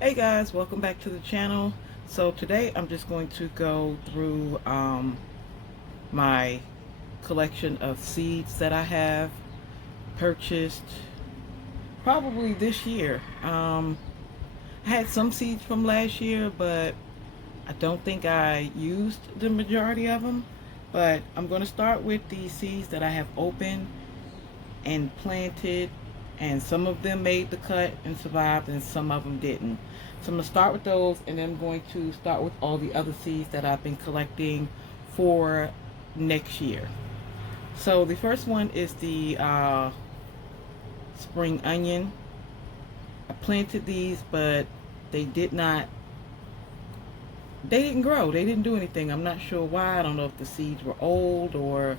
Hey guys, welcome back to the channel. So today I'm just going to go through my collection of seeds that I have purchased probably this year. I had some seeds from last year, but I don't think I used the majority of them. But I'm going to start with the seeds that I have opened and planted, and some of them made the cut and survived and some of them didn't. So I'm going to start with those, and then I'm going to start with all the other seeds that I've been collecting for next year. So the first one is the spring onion. I planted these, but they did not they didn't grow. They didn't do anything. I'm not sure why. I don't know if the seeds were old or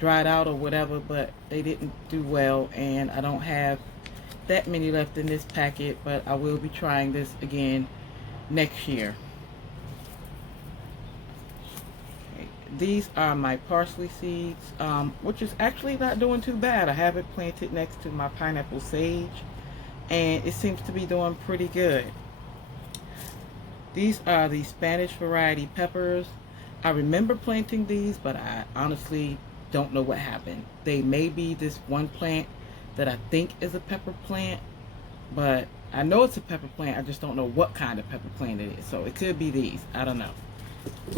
dried out or whatever, but they didn't do well, and I don't have that many left in this packet, but I will be trying this again next year. Okay. These are my parsley seeds, which is actually not doing too bad. I have it planted next to my pineapple sage, and it seems to be doing pretty good. These are the Spanish variety peppers. I remember planting these, but I honestly don't know what happened. They may be this one plant that I think is a pepper plant, but I know it's a pepper plant. I just don't know what kind of pepper plant it is. So it could be these. I don't know.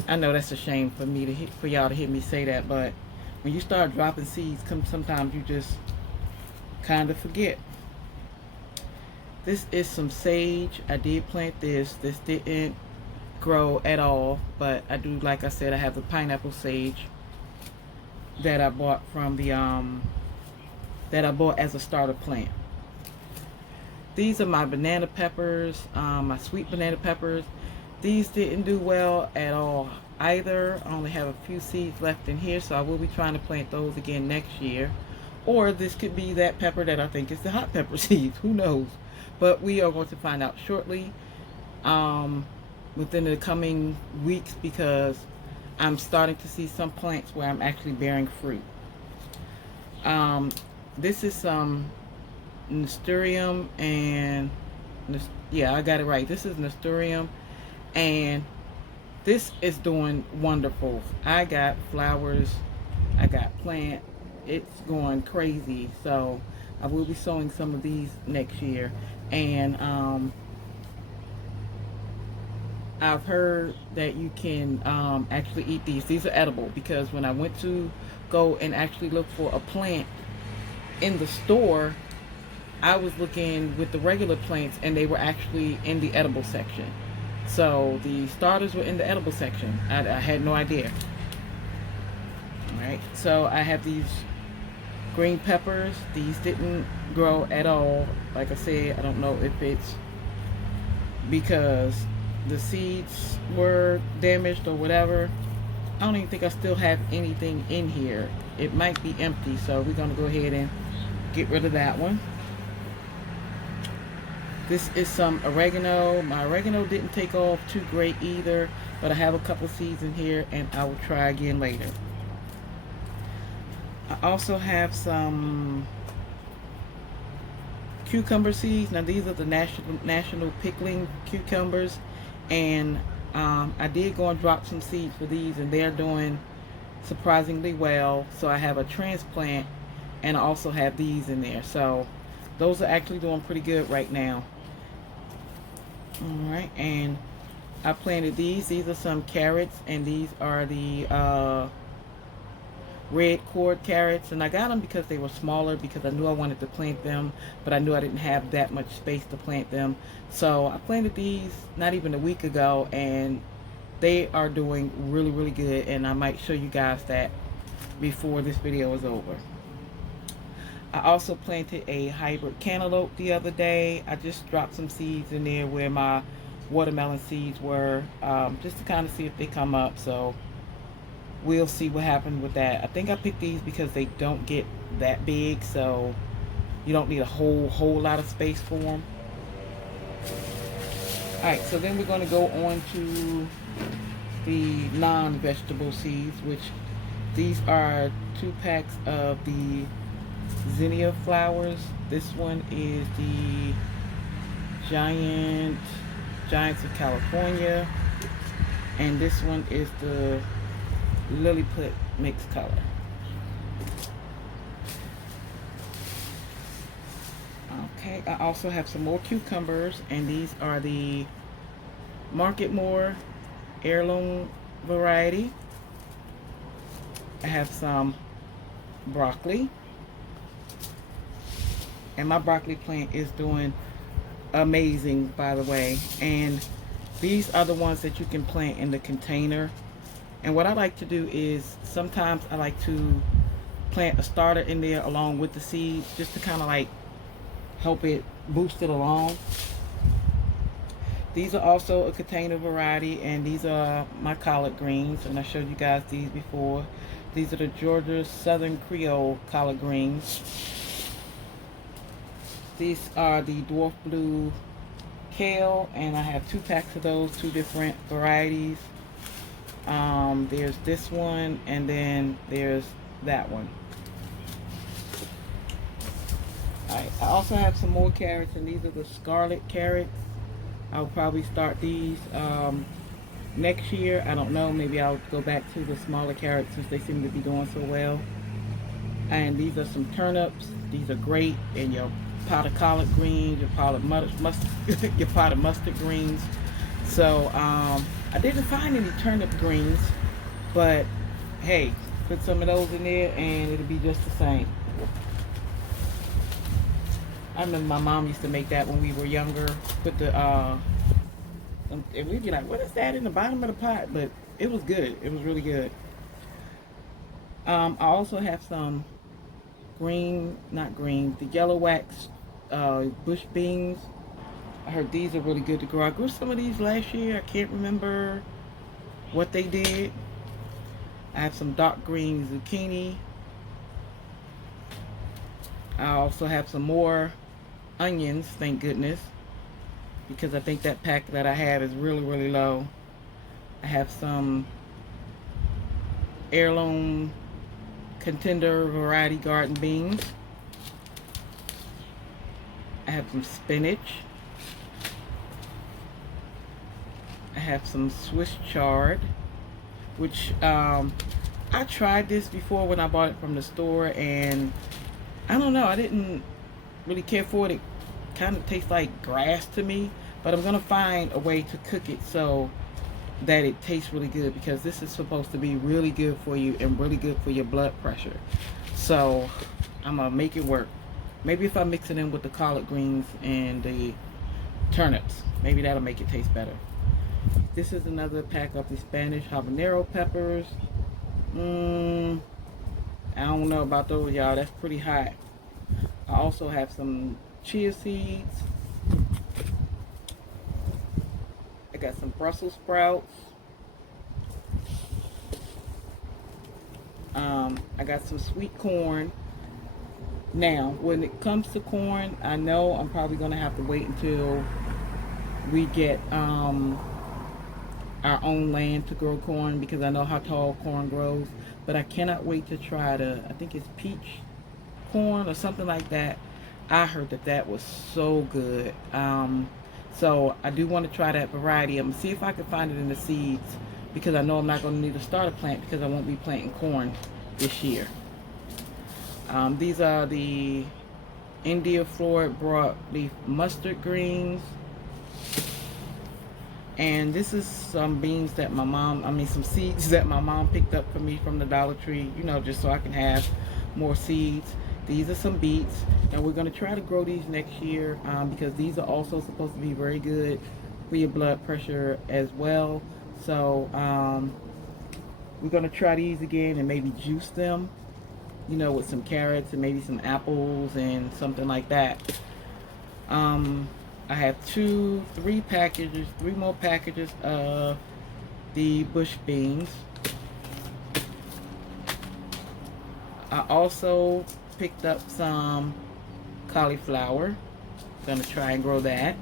I know that's a shame for me to for y'all to hear me say that, but when you start dropping seeds, sometimes you just kind of forget. This is some sage. I did plant this. This didn't grow at all, but I do, like I said, I have the pineapple sage that I bought from the that I bought as a starter plant. These are my banana peppers, my sweet banana peppers. These didn't do well at all either. I only have a few seeds left in here, so I will be trying to plant those again next year. Or this could be that pepper that I think is the hot pepper seeds. Who knows? But we are going to find out shortly, within the coming weeks, because I'm starting to see some plants where I'm actually bearing fruit. Um, this is some nasturtium and yeah, I got it right. This is nasturtium, and this is doing wonderful. I got flowers, I got plant. It's going crazy. So I will be sowing some of these next year, and I've heard that you can actually eat these. These are edible, because when I went to go and actually look for a plant in the store, I was looking with the regular plants and they were actually in the edible section. So the starters were in the edible section. I had no idea. All right, so I have these green peppers. These didn't grow at all. Like I said, I don't know if it's because the seeds were damaged or whatever. I don't even think I still have anything in here. It might be empty, so we're gonna go ahead and get rid of that one. This is some oregano. My oregano didn't take off too great either, but I have a couple seeds in here and I will try again later. I also have some cucumber seeds. Now these are the national pickling cucumbers, and I did go and drop some seeds for these, and they're doing surprisingly well. So I have a transplant, and I also have these in there. So those are actually doing pretty good right now. All right, and I planted these. These are some carrots, and these are the red cord carrots, and I got them because they were smaller, because I knew I wanted to plant them, but I knew I didn't have that much space to plant them. So I planted these not even a week ago, and they are doing really good, and I might show you guys that before this video is over. I also planted a hybrid cantaloupe the other day. I just dropped some seeds in there where my watermelon seeds were, just to kind of see if they come up. So we'll see what happened with that. I think I picked these because they don't get that big, so you don't need a whole lot of space for them. Alright, so then we're going to go on to the non-vegetable seeds, which these are 2 packs of the zinnia flowers. This one is the Giant Giants of California, and this one is the Lilliput mixed color. Okay, I also have some more cucumbers, and these are the Marketmore heirloom variety. I have some broccoli, and my broccoli plant is doing amazing, by the way. And these are the ones that you can plant in the container. And what I like to do is sometimes I like to plant a starter in there along with the seeds, just to kind of like help it boost it along. These are also a container variety, and these are my collard greens, and I showed you guys these before. These are the Georgia Southern Creole collard greens. These are the dwarf blue kale, and I have 2 packs of those, 2 different varieties. There's this one, and then there's that one. Alright, I also have some more carrots, and these are the scarlet carrots. I'll probably start these next year. I don't know, maybe I'll go back to the smaller carrots since they seem to be doing so well. And these are some turnips. These are great in your pot of collard greens, your pot of your pot of mustard greens. So I didn't find any turnip greens, but hey, put some of those in there and it'll be just the same. I remember my mom used to make that when we were younger. Put the and we'd be like, "What is that in the bottom of the pot?" But it was good. It was really good. I also have some not green, the yellow wax bush beans. I heard these are really good to grow. I grew some of these last year. I can't remember what they did. I have some dark green zucchini. I also have some more onions, thank goodness, because I think that pack that I have is really, really low. I have some heirloom contender variety garden beans. I have some spinach. I have some Swiss chard, which I tried this before when I bought it from the store, and I don't know, I didn't really care for it. It kind of tastes like grass to me, but I'm gonna find a way to cook it so that it tastes really good, because this is supposed to be really good for you and really good for your blood pressure. So I'm gonna make it work. Maybe if I mix it in with the collard greens and the turnips, maybe that'll make it taste better. This is another pack of the Spanish habanero peppers. I don't know about those, y'all. That's pretty hot. I also have some chia seeds. I got some Brussels sprouts. I got some sweet corn. Now, when it comes to corn, I know I'm probably going to have to wait until we get our own land to grow corn, because I know how tall corn grows. But I cannot wait to try I think it's peach corn or something like that. I heard that that was so good. So I do want to try that variety. I'm going to see if I can find it in the seeds, because I know I'm not going to need a starter plant because I won't be planting corn this year. These are the India Florid broadleaf mustard greens. And this is some beans that some seeds that my mom picked up for me from the Dollar Tree, you know, just so I can have more seeds. These are some beets, and we're going to try to grow these next year, because these are also supposed to be very good for your blood pressure as well. So we're going to try these again and maybe juice them, you know, with some carrots and maybe some apples and something like that. I have three more packages of the bush beans. I also picked up some cauliflower. Gonna try and grow that.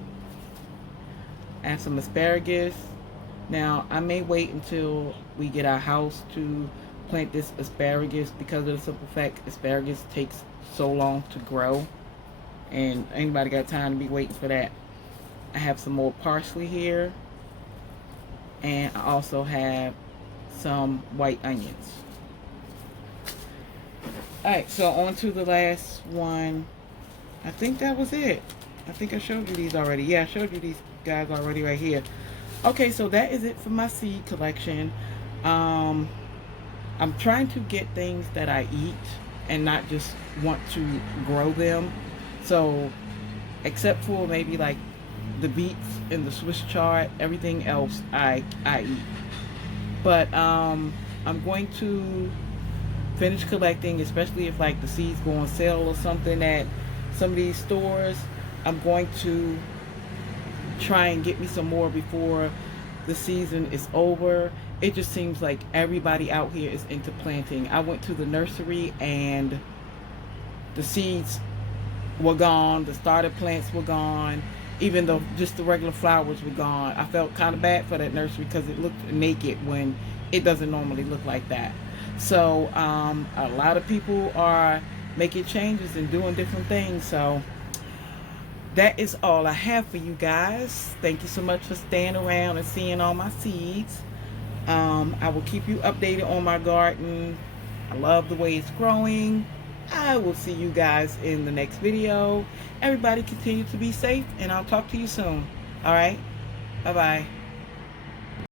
I have some asparagus. Now, I may wait until we get our house to plant this asparagus, because of the simple fact asparagus takes so long to grow, and anybody got time to be waiting for that. I have some more parsley here, and I also have some white onions. Alright, so on to the last one. I think that was it. I think I showed you these already. Yeah, I showed you these guys already right here. Okay, so that is it for my seed collection. I'm trying to get things that I eat and not just want to grow them. So, except for maybe like the beets and the Swiss chard, everything else I eat. But I'm going to finish collecting, especially if like the seeds go on sale or something at some of these stores. I'm going to try and get me some more before the season is over. It just seems like everybody out here is into planting. I went to the nursery and the seeds were gone, the starter plants were gone, even though just the regular flowers were gone. I felt kind of bad for that nursery because it looked naked when it doesn't normally look like that. So a lot of people are making changes and doing different things. So that is all I have for you guys. Thank you so much for staying around and seeing all my seeds. I will keep you updated on my garden. I love the way it's growing. I will see you guys in the next video. Everybody continue to be safe, and I'll talk to you soon. All right? Bye-bye.